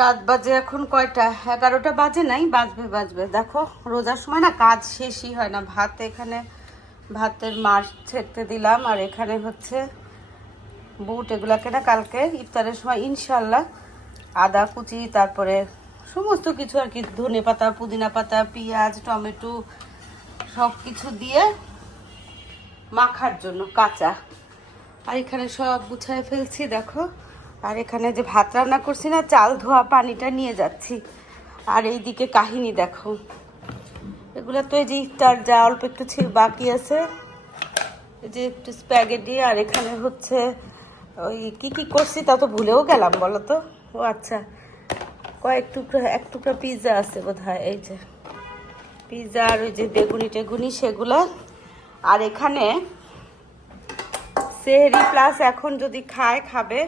রাত বাজে এখন কয়টা? এগারোটা বাজে নাই, বাজবে বাজবে। দেখো, রোজার সময় না কাজ শেষই হয় না। ভাত এখানে, ভাতের মাছ ছেড়তে দিলাম। আর এখানে হচ্ছে বুট, এগুলাকে না কালকে ইফতারের সময় ইনশাল্লাহ আদা, কুচি, তারপরে সমস্ত কিছু আর কি, ধনে পাতা, পুদিনা পাতা, পেঁয়াজ, টমেটো সব কিছু দিয়ে মাখার জন্য কাঁচা। আর এখানে সব গুছায় ফেলছি, দেখো। আর এখানে যে ভাত রান্না করছি না, চাল ধোয়া, পানিটা নিয়ে যাচ্ছি। আর এই দিকে কাহিনী দেখো। এগুলো তো এই যে ইফতার যা অল্প একটু ছিল বাকি আছে। এই যে একটু স্প্যাগেটি, আর এখানে হচ্ছে ওই কি কি করছি তা তো ভুলেও গেলাম বলো তো ও আচ্ছা কয়েক টুকরা, এক টুকরা পিৎজা আছে বোধ হয় এই যে। পিৎজা আর ওই যে বেগুনি টেগুনি, সেগুলো। আর এখানে সেহরি প্লাস এখন যদি খায়, খাবে।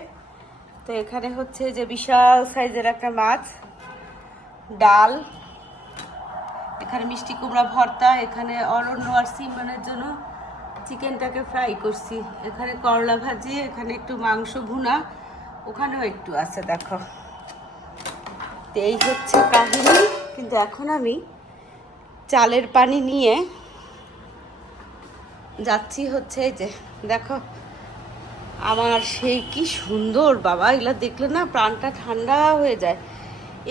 তো এখানে হচ্ছে যে বিশাল সাইজের একটা মাছ, ডাল, এখানে মিষ্টি কুমড়া ভর্তা, এখানে অরণ্য আর সিমানের জন্য চিকেনটাকে ফ্রাই করছি। এখানে করলা ভাজি, এখানে একটু মাংস ভুনা, ওখানেও একটু আছে, দেখো। তো এই হচ্ছে কাহিনী, কিন্তু এখন আমি চালের পানি নিয়ে যাচ্ছি হচ্ছে এই যে, দেখো। আমার সেই কি সুন্দর বাবা, এগুলো দেখলে না প্রাণটা ঠান্ডা হয়ে যায়।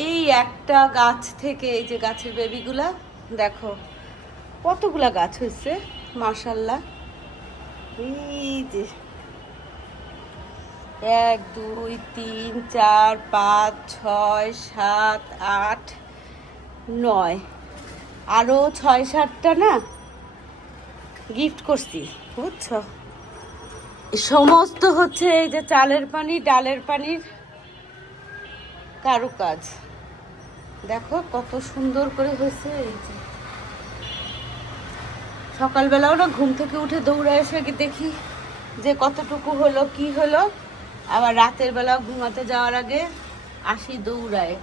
এই একটা গাছ থেকে এই যে গাছের বেবিগুলা দেখো, কতগুলা গাছ হয়েছে মার্শাল্লাহ এই যে, এক, দুই, তিন, চার, পাঁচ, ছয়, সাত, আট, নয়। আরও ছয়, সাতটা না গিফট করছি, বুঝছ? সমস্ত হচ্ছে এই যে চালের পানি, ডালের পানির কারুকাজ। দেখো কত সুন্দর করে হয়েছে এই যে। সকালবেলাও না ঘুম থেকে উঠে দৌড়ে এসে দেখি যে কতটুকু হলো, কি হলো। আবার রাতের বেলা ঘুমাতে যাওয়ার আগে আসি দৌড়ায়।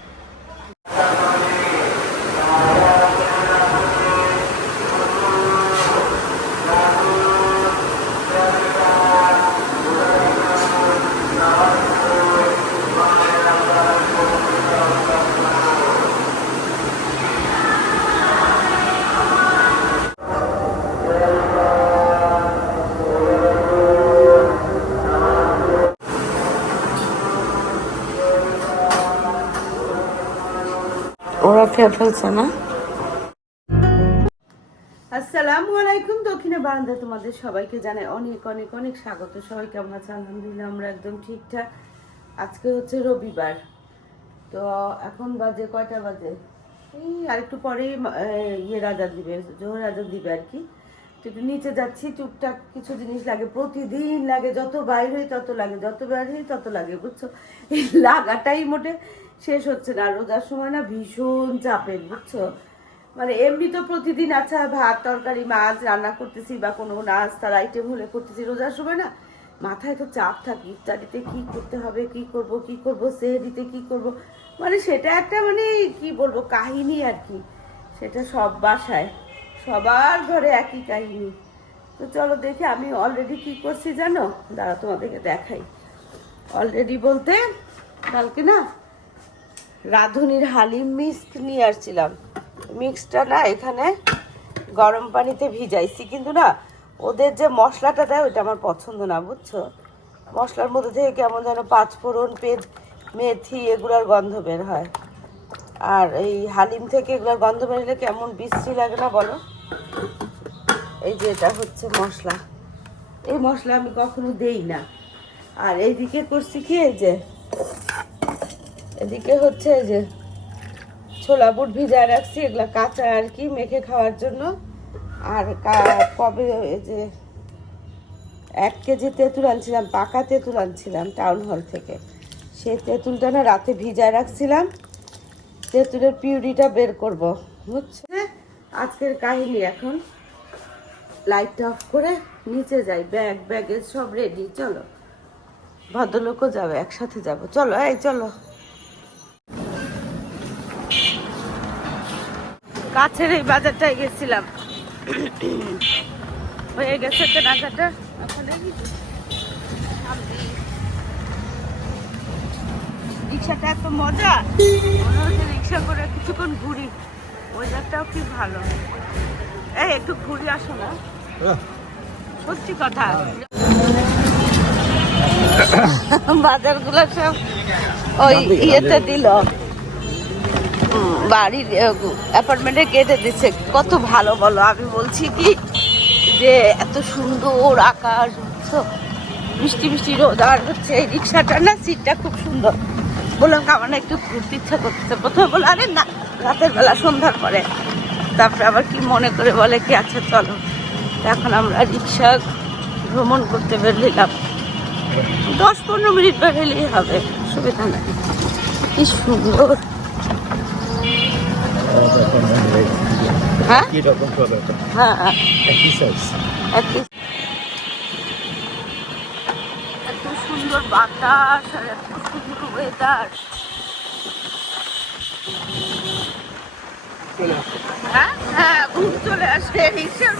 ওরা ফেলছে না? আসসালামু আলাইকুম, দক্ষিণে বারান্দা তোমাদের সবাইকে জানাই অনেক অনেক অনেক স্বাগত। সবাই কেমন আছে? আলহামদুলিল্লাহ, আমরা একদম ঠিকঠাক। আজকে হচ্ছে রবিবার। তো এখন বাজে কয়টা বাজে? এই আরেকটু পরেই ইয়ে রাজা দিবে, জোহর রাজা দিবে আর কি। একটু নিচে যাচ্ছি টুকটাক কিছু জিনিস লাগে, প্রতিদিন লাগে, যত বাইর হই তত লাগে, যত বাইর হই তত লাগে, বুঝছ? এই লাগাটাই মোটে শেষ হচ্ছে না রোজার সময় না ভীষণ চাপের, বুঝছ? মানে এমনি তো প্রতিদিন আচ্ছা ভাত, তরকারি, মাছ রান্না করতেছি বা কোনো নাস্তার আইটেম হলে করতেছি, রোজার সময় না মাথায় তো চাপ থাকে, ইফতারিতে কি করতে হবে, কি করব কি করব, সেহরিতে কি করব? মানে সেটা একটা মানে কি বলব, কাহিনী আর কি, সেটা সব বাসায়। সবার ঘরে একই কাহিনী। তো চলো দেখি আমি অলরেডি কি করছি জানো? দাঁড়া, তোমাদেরকে দেখাই। অলরেডি বলতে কালকে না রাঁধুনির হালিম মিক্স নিয়ে আসছিলাম। মিক্সটা না এখানে গরম পানিতে ভিজাইছি, কিন্তু না ওদের যে মশলাটা দেয় ওটা আমার পছন্দ না, বুঝছ? মশলার মধ্যে থেকে কেমন যেন পাঁচফোড়ন পেঁয়াজ, মেথি এগুলোর গন্ধ বের হয়। আর এই হালিম থেকে এগুলোর গন্ধ বেরোলে কেমন বিশ্রী লাগে না বলো? এই যে এটা হচ্ছে মশলা। এই মশলা আমি কখনো দেই না। আর এইদিকে করছি কি এই যে? এদিকে হচ্ছে এই যে ছোলা বুট ভিজায় রাখছি, এগুলো কাঁচা আর কি মেখে খাওয়ার জন্য। আর কবে এই যে এক কেজি তেঁতুল আনছিলাম, পাকা তেঁতুল আনছিলাম টাউন হল থেকে। সেই তেঁতুলটা না রাতে ভিজায় রাখছিলাম। তেঁতুলের পিউরিটা বের করব, বুঝছে? আজকের কাহিনী এখন। লাইটটা অফ করে নিচে যাই ব্যাগ ব্যাগেজ সব রেডি চলো। ভদ্রলোকও যাবে, একসাথে যাব। চলো, এই চলো। কাছের এই বাজারটায় গেছিলাম। হয়ে গেছে কেনাকাটা ওখানে রিক্সাটা এত মজা? রিক্সা করে কিছুক্ষণ ঘুরি। ওয়েদারটাও কি ভালো। এই একটু ঘুরে আসো না। সত্যি কথা। বাজারগুলো সব ওই ইয়েতে দিল। বাড়ির অ্যাপার্টমেন্টে কেটে দিচ্ছে। কত ভালো বলো আমি বলছি কি যে এত সুন্দর আকাশ মিষ্টি মিষ্টি রোদ আর হচ্ছে এই রিক্সাটা না সিটটা খুব সুন্দর। বললাম আমার না একটু ঘুরতে ইচ্ছা করতেছে। প্রথমে বলল আরে না রাতের বেলা সন্ধ্যার পরে। তারপরে আবার কি মনে করে বলে কি আচ্ছা চলো। এখন আমরা রিক্সা ভ্রমণ করতে বেরোলাম দশ পনেরো মিনিট বেরোলেই হবে সুবিধা নাই। কি সুন্দর। হ্যাঁ? হ্যাঁ? সুন্দর বাতাস আর এত সুন্দর ওয়েদার হ্যাঁ? হ্যাঁ ঘুম আসে, রিক্সার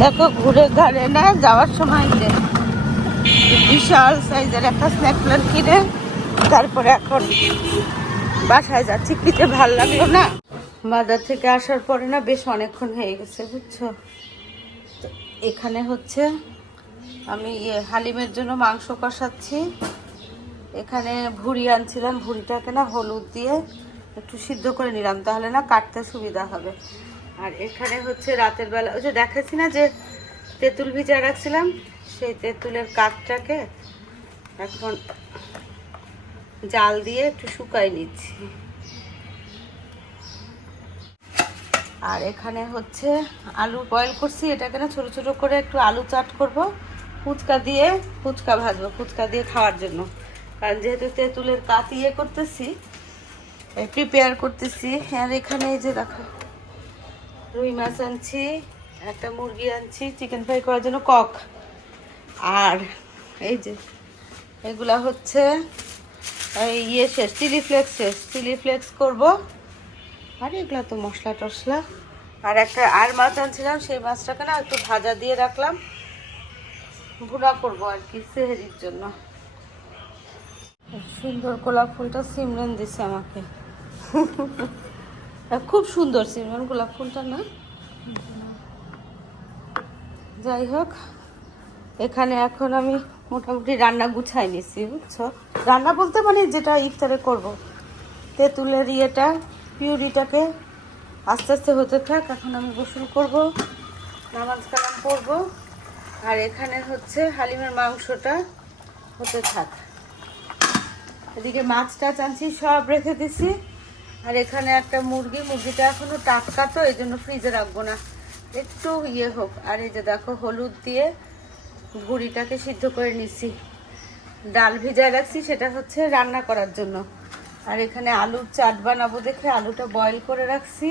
দেখো, ঘুরে ঘাড়ে না, যাওয়ার সময় যে বিশাল সাইজের একটা স্ন্যাক প্ল্যান কিনে, তারপরে এখন বাসায় যাচ্ছি যে ভালো লাগল না। বাজার থেকে আসার পরে না বেশ অনেকক্ষণ হয়ে গেছে, বুঝছ? এখানে হচ্ছে আমি ইয়ে হালিমের জন্য মাংস কষাচ্ছি। এখানে ভুড়ি আনছিলাম, ভুড়িটাকে না হলুদ দিয়ে একটু সিদ্ধ করে নিলাম, তাহলে না কাটতে সুবিধা হবে। আর এখানে হচ্ছে রাতের বেলা, ওই যে দেখাচ্ছি না যে তেঁতুল ভিজা রাখছিলাম, সেই তেঁতুলের কাঠটাকে এখন জাল দিয়ে একটু শুকাই নিচ্ছি। আর এখানে হচ্ছে আলু বয়েল করছি, এটাকে না ছোট ছোট করে একটু আলু চাট করব। ফুচকা দিয়ে, ফুচকা ভাজবো, ফুচকা দিয়ে খাওয়ার জন্য। কারণ যেহেতু তেঁতুলের কাত ইয়ে করতেছি প্রিপেয়ার করতেছি, আর এখানে এই যে দেখো, রুই মাছ আনছি, একটা মুরগি আনছি চিকেন ফ্রাই করার জন্য কক। আর এই যে, এগুলা হচ্ছে, এই ইয়ে শেষ চিলি ফ্লেক্স শেষ চিলি ফ্লেক্স করব। আর এগুলো তো মশলা টশলা আর একটা আর মাছ আনছিলাম, সেই মাছটাকে না একটু ভাজা দিয়ে রাখলাম। ভুনা করব আর কি, সেহেরির জন্য। সুন্দর গোলাপ ফুলটা সিমরান দিছে আমাকে। খুব সুন্দর সিমরান গোলাপ ফুলটা না? যাই হোক, এখানে এখন আমি মোটামুটি রান্না গুছাই নিছি, বুঝছ? রান্না বলতে মানে যেটা ইফতারে করব। তেঁতুলের ইয়েটা, পিউরিটাকে আস্তে আস্তে হতে থাক, এখন আমি গোসল করব, নামাজ কালাম পড়ব। আর এখানে হচ্ছে হালিমের মাংসটা হতে থাক। এদিকে মাছ টাছ আনছি সব রেখে দিছি। আর এখানে একটা মুরগি, মুরগিটা এখনও টাটকা তো, এই জন্য ফ্রিজে রাখব না। একটু ইয়ে হোক। আর এই যে দেখো, হলুদ দিয়ে ভুড়িটাকে সিদ্ধ করে নিছি। ডাল ভিজায় রাখছি, সেটা হচ্ছে রান্না করার জন্য। আর এখানে আলুর চাট বানাবো দেখে আলুটা বয়েল করে রাখছি।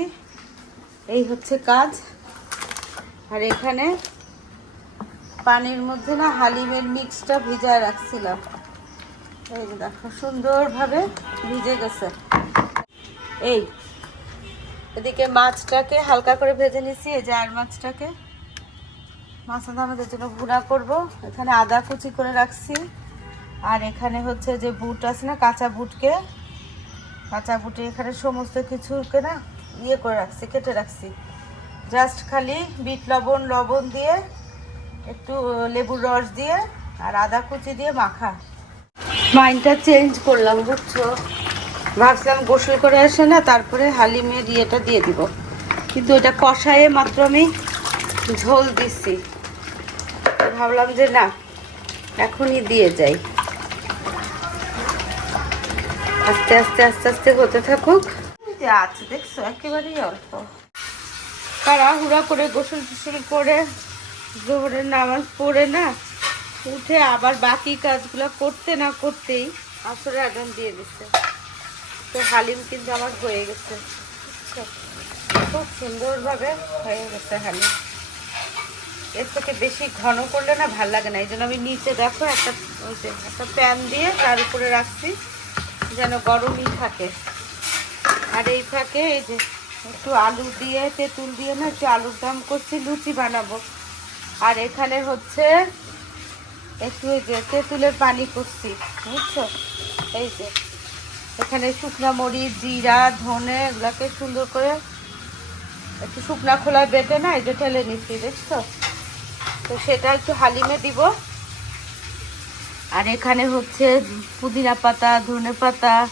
এই হচ্ছে কাজ। আর এখানে পানির মধ্যে না হালিমের মিক্সটা ভিজায় রাখছিলাম। এই দেখো, সুন্দরভাবে ভিজে গেছে। এই, এদিকে মাছটাকে হালকা করে ভেজে নিছি এই যে আর মাছটাকে। মাছ আমাদের জন্য ভুনা করব। এখানে আদা কুচি করে রাখছি। আর এখানে হচ্ছে যে বুট আছে না, কাঁচা বুটকে, কাঁচা বুটে এখানে সমস্ত কিছুকে না ইয়ে করে রাখছি, কেটে রাখছি। জাস্ট খালি বিট লবণ লবণ দিয়ে একটু লেবুর রস দিয়ে আর আদা কুচি দিয়ে মাখা। মাইন্ডটা চেঞ্জ করলাম, বুঝছ? ভাবছিলাম গোসল করে আসে না, তারপরে হালিমের ইয়েটা দিয়ে দিব। কিন্তু এটা কষায়ে মাত্র আমি ঝোল দিচ্ছি। ভাবলাম যে না, এখনই দিয়ে যাই। আস্তে আস্তে আস্তে আস্তে হতে থাকুক। আছে, দেখছ? একেবারেই অল্প। তাড়াহুড়া করে গোসল টোসল করে জোহরের নামাজ পড়ে না, উঠে আবার বাকি কাজগুলো করতে না করতেই আসরে আগাম দিয়ে দিচ্ছে তো হালিম কিন্তু আমার হয়ে গেছে। খুব সুন্দরভাবে হয়ে গেছে হালিম। এর থেকে বেশি ঘন করলে না ভালো লাগে না। এই জন্য আমি নিচে দেখো একটা, ওই যে একটা প্যান দিয়ে তার উপরে রাখছি, যেন গরমই থাকে। আর এই ফাঁকে এই যে একটু আলু দিয়ে, তেঁতুল দিয়ে না একটু আলুর দাম করছি, লুচি বানাবো। আর এখানে হচ্ছে একটু ওই যে তেঁতুলের পানি করছি, বুঝছ? এই যে, এখানে শুকনা মরিচ, জিরা, ধনে, এগুলাকে সুন্দর করে একটু শুকনা খোলায় বেটে না, এই যে ঠেলে নিচ্ছি, দেখছ? তো সেটা একটু হালিমে দিব। আর এখানে হচ্ছে পুদিনা পাতা, ধনে পাতা,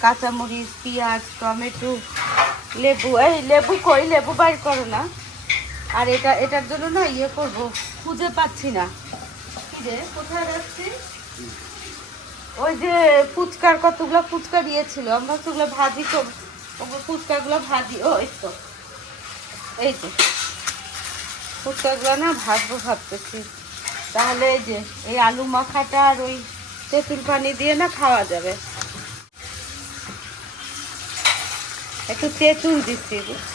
কাঁচামরিচ, পেঁয়াজ, টমেটো, লেবু, এই লেবু কই? লেবু বাইর করো না। আর এটা, এটার জন্য না ইয়ে করব, খুঁজে পাচ্ছি না। রে, কোথায় রাখছি ওই যে ফুচকার কতগুলো ফুচকা দিয়েছিল, আমরা সেগুলো ভাজি তো ফুচকাগুলো ভাজি, ও, এই তো। এই যে ফুচকাগুলো না ভাজবো ভাবতেছি। তাহলে এই যে, এই আলু মাখাটা আর ওই তেঁতুল পানি দিয়ে না খাওয়া যাবে। একটু তেঁতুল দিচ্ছি, বুঝছ?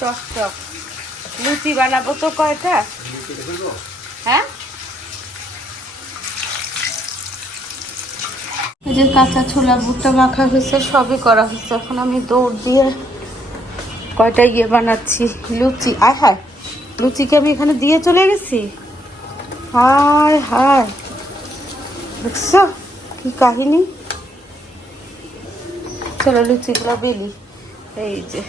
টক টক। লুচি বানাবো তো কয়টা? হ্যাঁ? যে কাঁচা ছোলা ভুট্টা মাখা হয়েছে, সবই করা হয়েছে। এখন আমি দৌড় দিয়ে কয়টা ইয়ে বানাচ্ছি? লুচি, আয় হায়, লুচিকে আমি এখানে দিয়ে চলে গেছি? হায় হায়, দেখছ কি কাহিনী? চলো লুচিগুলো বেলি। এই যে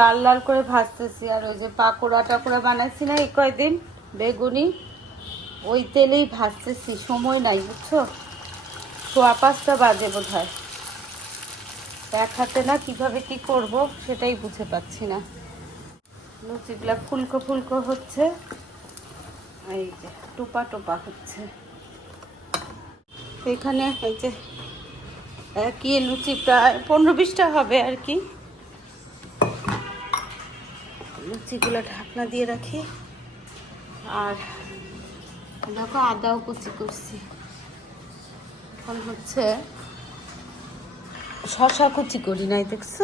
লাল লাল করে ভাজতেছি। আর ওই যে পাকোড়া টাকোড়া বানাচ্ছি না এই কয়দিন? বেগুনি। ওই তেলেই ভাজতেছি, সময় নাই, বুঝছ? সোয়া পাঁচটা বাজে বোধ হয় এক হাতে না কীভাবে কি করব সেটাই বুঝে পাচ্ছি না। লুচিগুলা ফুলকো ফুলকো হচ্ছে। এই যে, টোপা টোপা হচ্ছে। এখানে এই যে কি লুচি প্রায় পনেরো বিশটা হবে আর কি। লুচিগুলো ঢাকনা দিয়ে রাখি। আর দেখো আদাও কুচি করছি। এখন হচ্ছে শশা কুচি করি নাই, দেখছ?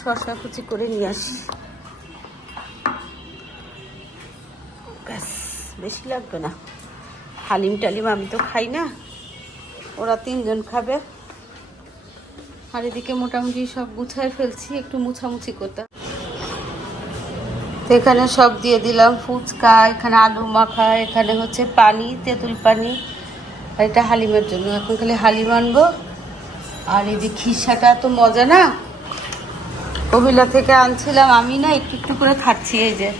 শশা কুচি করে নিয়ে আসি। ব্যাস, বেশি লাগবে না। হালিম টালিম আমি তো খাই না, ওরা তিনজন খাবে। আর এদিকে মোটামুটি সব গুছায় ফেলছি, একটু মুছামুছি করতে এখানে সব দিয়ে দিলাম, ফুচকা, এখানে আলু মাখা, এখানে হচ্ছে পানি, তেঁতুল পানি, আর এটা হালিমের জন্য। এখন খালি হালিম আনব। আর এই যে খিসাটা তো মজা না? কবিলা থেকে আনছিলাম, আমি না একটু একটু করে খাচ্ছি এই যে।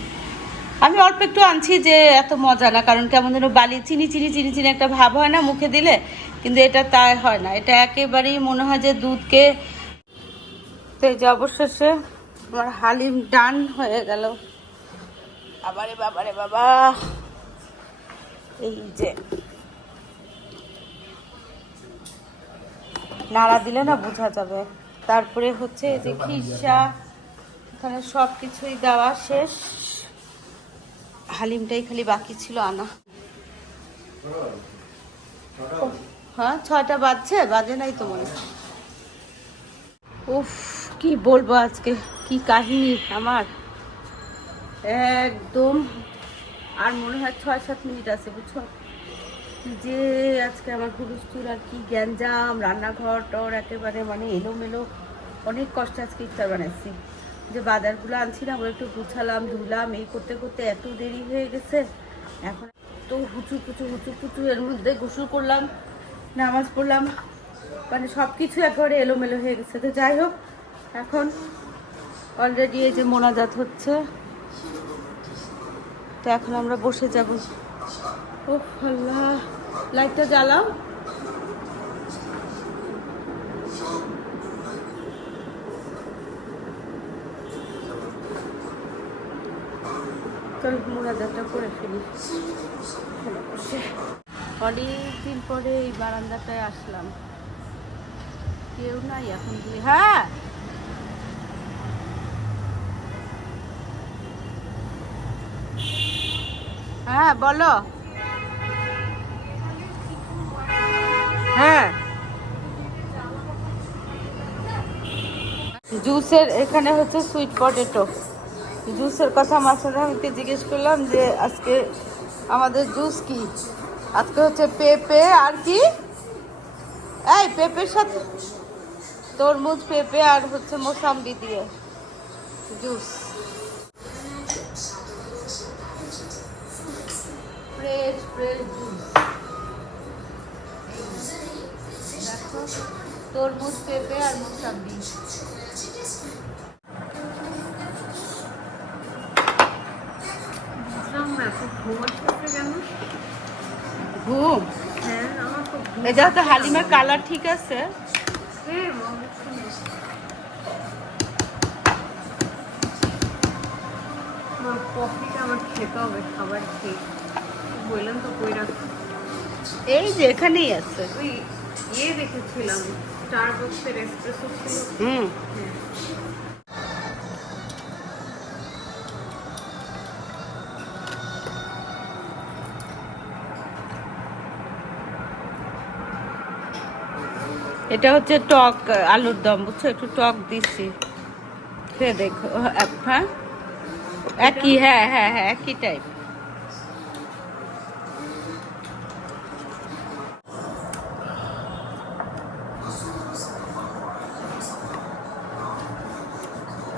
আমি অল্প একটু আনছি যে এত মজা না, কারণ কেমন যেন বালি চিনি চিনি চিনি চিনি একটা ভাব হয় না মুখে দিলে, কিন্তু এটা তাই হয় না। এটা একেবারেই মনে হয় যে দুধকে তো এই যে অবশেষে আমার হালিম ডান হয়ে গেল। আবারে বাবারে বাবা। এই যে। নাড়া দিলে না বোঝা যাবে। তারপরে হচ্ছে এই যে খিসা এখানে সব কিছুই দেওয়া শেষ। হালিমটাই খালি বাকি ছিল আনা। হ্যাঁ ছয়টা বাজছে বাজে নাই তো মনে। উফ কি বলব আজকে? কি কাহিনী আমার? একদম। আর মনে হয় ছয়, সাত মিনিট আছে, বুঝছ? যে আজকে আমার হুলুস্তুর আর কি গ্যাঞ্জাম, রান্নাঘর, টর, একেবারে মানে এলোমেলো। অনেক কষ্টে আজকে ইফতার বানাইছি। যে বাজারগুলো আনছি না একটু গুছালাম, ধুলাম, এই করতে করতে এত দেরি হয়ে গেছে। এখন তো হুচু পুচু হুচু পুচু এর মধ্যে গোসল করলাম, নামাজ পড়লাম। মানে সব কিছু একেবারে এলোমেলো হয়ে গেছে। তো যাই হোক, এখন অলরেডি এই যে মোনাজাত হচ্ছে। তো এখন আমরা বসে যাব। ও আল্লাহ, লাইটটা জ্বালাও। চল করে অনেকদিন পরে এই বারান্দাটায় আসলাম। কেউ নাই এখন হ্যাঁ হ্যাঁ বলো। হ্যাঁ। জুসের এখানে হচ্ছে সুইট পটেটো জুসের কথা মাসুর আহমেদকে জিজ্ঞেস করলাম যে, আজকে আমাদের জুস কি? আজকে হচ্ছে পেঁপে আর কি? এই, পেঁপের সাথে তরমুজ, পেঁপে আর হচ্ছে মোসাম্বি দিয়ে জুস। আঙ্গুরের জুস দেখো তরমুজ পেঁপে আর না ঘুম হ্যাঁ এটা তো হালিমার কালার ঠিক আছে। হ্যাঁ কফিটা আমার খেতে হবে খাবার খেয়ে। বললাম তো কই এই যে এখানেই আছে। ওই ইয়ে দেখেছিলাম স্টার বক্সের এসপ্রেসো ছিল। হুম। হ্যাঁ এটা হচ্ছে টক আলুর দম বুঝছ? একটু টক দিচ্ছি। খেয়ে দেখো হ্যাঁ একই হ্যাঁ হ্যাঁ হ্যাঁ একই টাইপ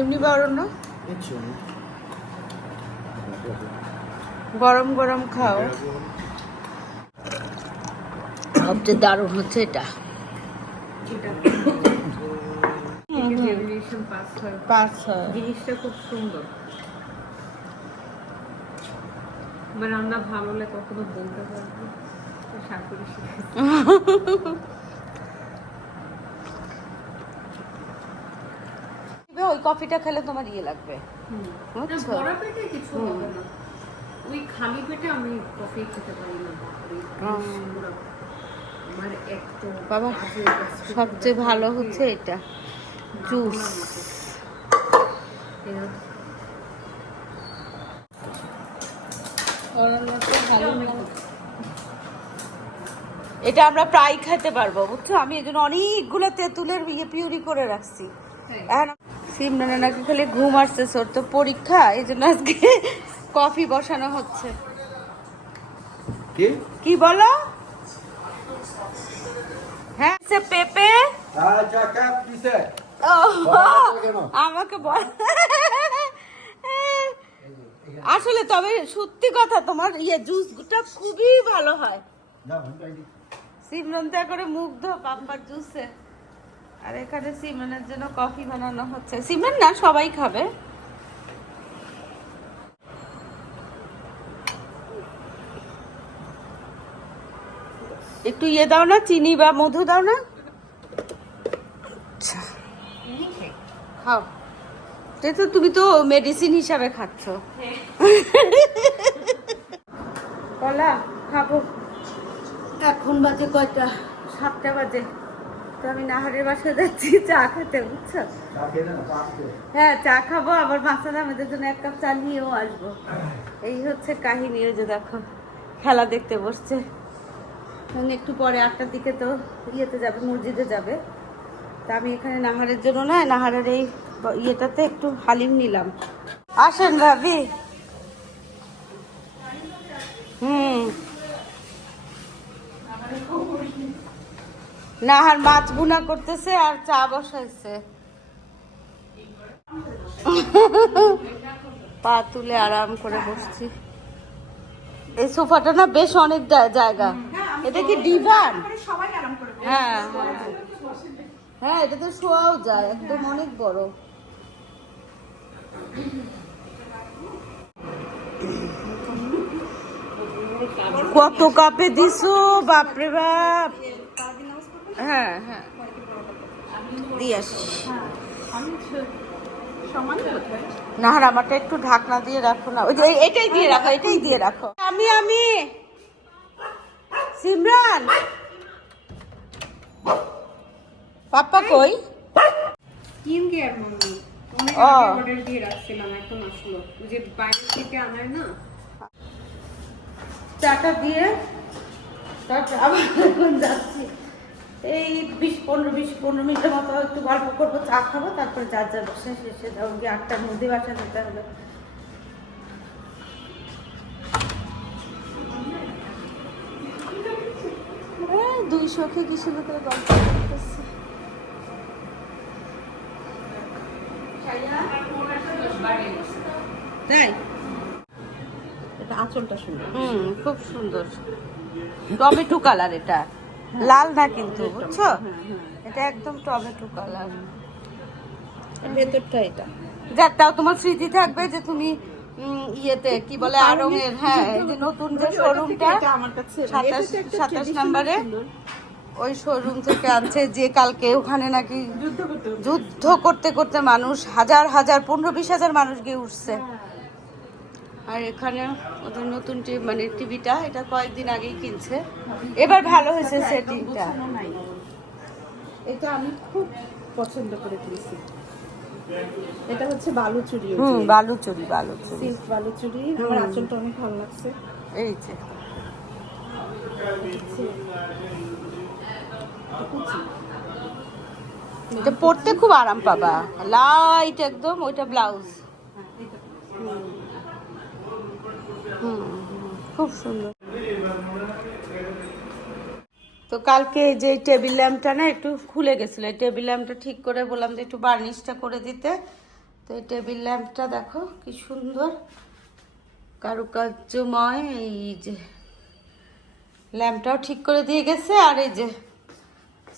হালিম নিবা অরণ্য গরম গরম খাও। সবচেয়ে দারুণ হচ্ছে এটা। পাস হয় জিনিসটা খুব সুন্দর। আমার রান্না ভালো হলে কখনো বলতে পারব ওই কফিটা খেলে তোমার ইয়ে লাগবে। ওই খালি পেটে আমি কফি খেতে পারি না বাবা, সবচেয়ে ভালো হচ্ছে এটা। জুস। এটা আমরা প্রায় খেতে পারব বুঝছ? আমি এই জন্য অনেকগুলো তেঁতুলের ইয়ে পিউরি করে রাখছি। হ্যাঁ। এখন সিমরানা নাকি খালি ঘুম আসছে ওর তো পরীক্ষা এই জন্য আজকে কফি বসানো হচ্ছে। কি? কি বলো? হ্যাঁ সে পেঁপে। কেন? আমাকে বল আসলে তবে সত্যি কথা তোমার ইয়ে জুসটা খুবই ভালো হয়। না ভাই করে মুগ্ধ পাম্পার জুসে আর এখানে সিমরনের জন্য কফি বানানো হচ্ছে। সিমরন না সবাই খাবে। একটু ইয়ে দাও না চিনি বা মধু দাও না। আচ্ছা। খাও। তো তুমি তো মেডিসিন হিসাবে খাচ্ছ। কলা খাব। এখন বাজে কয়টা? সাতটা বাজে। তো আমি নাহারের বাসায় যাচ্ছি চা খেতে বুঝছ? হ্যাঁ চা খাব আবার মাসাদ আমাদের জন্য এক কাপ চা নিয়েও আসব। এই হচ্ছে কাহিনী ওই যে দেখো খেলা দেখতে বসছে। একটু পরে আটটার দিকে তো ইয়েতে যাবে মসজিদে যাবে। তা আমি এখানে নাহারের জন্য না নাহারের এই ইয়েটাতে একটু হালিম নিলাম। আসেন ভাবি। হুম। নাহার মাছ বুনা করতেছে আর চা বসাইছে। পা তুলে আরাম করে বসছি। এই সোফাটা না বেশ অনেক জায়গা। এটা কি ডিভান? হ্যাঁ হ্যাঁ হ্যাঁ এটাতে শোয়াও যায়, একদম অনেক বড়। কত কাপে দিছো? বাপরে বাপ। হ্যাঁ হ্যাঁ। দিয়ে আসি নাহার আমারটা একটু ঢাকনা দিয়ে রাখো না। ওই এটাই দিয়ে রাখো এটাই দিয়ে রাখো। আমি আমি। সিমরান। পাপ্পা কই? কিন কে আর মম্মি ও। অর্ডার দিয়ে রাখছিলাম এখন আসলো ওই যে বাইরে থেকে আনায় না চাটা দিয়ে তারপর আবার যাচ্ছি। এই বিশ পনেরো বিশ পনেরো মিনিটের মতো একটু গল্প করব চা খাব তারপরে যার যার বাসায় শেষে ধরুন গিয়ে আটটার মধ্যে বাসা যেতে হবে। দুই সখী কি সুন্দর করে গল্প করতেছে। তাই? এটা আঁচলটা সুন্দর। হুম খুব সুন্দর। টমেটো কালার এটা। লাল না কিন্তু বুঝছ? এটা একদম টমেটো কালার ভেতরটা এটা। যাক তাও তোমার স্মৃতি থাকবে যে তুমি ইয়েতে কি বলে আরঙের হ্যাঁ এই যে নতুন যে শোরুমটা আমার কাছে সাতাশ সাতাশ নাম্বারে ওই শোরুম থেকে আনছে যে কালকে ওখানে নাকি যুদ্ধ করতে। যুদ্ধ করতে করতে মানুষ হাজার হাজার পনেরো বিশ হাজার মানুষ গিয়ে উঠছে। আর এখানে ওদের নতুন মানে টিভিটা এটা কয়েকদিন আগেই কিনছে। এবার ভালো হয়েছে সেটিংটা। এটা আমি খুব পছন্দ করে কিনেছি। এটা হচ্ছে বালুচুরি হুম বালুচুরি বালুচুরি। সিল্ক বালুচুরি। আমার আঁচলটা অনেক ভালো লাগছে। এই যে। এটা। পরতে খুব আরাম পাবা। লাইট একদম ওইটা ব্লাউজ। হুম হুম, খুব সুন্দর। তো কালকে যে টেবিল ল্যাম্পটা না একটু খুলে গেছিল, এই টেবিল ল্যাম্পটা ঠিক করে বললাম যে একটু বার্নিশটা করে দিতে। তো এই টেবিল ল্যাম্পটা দেখো কি সুন্দর, কারুকার্যময়, এই যে ল্যাম্পটাও ঠিক করে দিয়ে গেছে, আর এই যে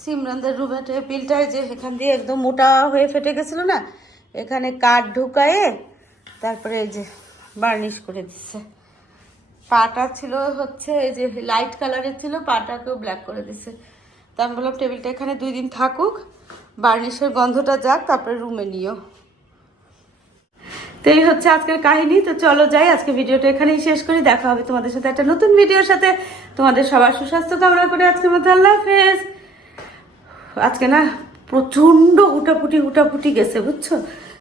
সিমরানদের রুমে টেবিলটায় যে এখান দিয়ে একদম মোটা হয়ে ফেটে গেছিল না, এখানে কাঠ ঢুকায়ে তারপরে এই যে বার্নিশ করে দিচ্ছে। পাটা ছিল হচ্ছে এই যে লাইট কালারের ছিল, পাটাকেও ব্ল্যাক করে দিচ্ছে তা আমি বললাম টেবিলটা এখানে দুই দিন থাকুক বার্নিশের গন্ধটা যাক, তারপরে রুমে নিও। তো এই হচ্ছে আজকের কাহিনী। তো চলো যাই, আজকে ভিডিওটা এখানেই শেষ করি। দেখা হবে তোমাদের সাথে একটা নতুন ভিডিওর সাথে। তোমাদের সবার সুস্বাস্থ্য কামনা করে আজকের মতো আল্লাহ হাফেজ। আজকে না প্রচণ্ড হুটাপুটি হুটাপুটি গেছে, বুঝছ?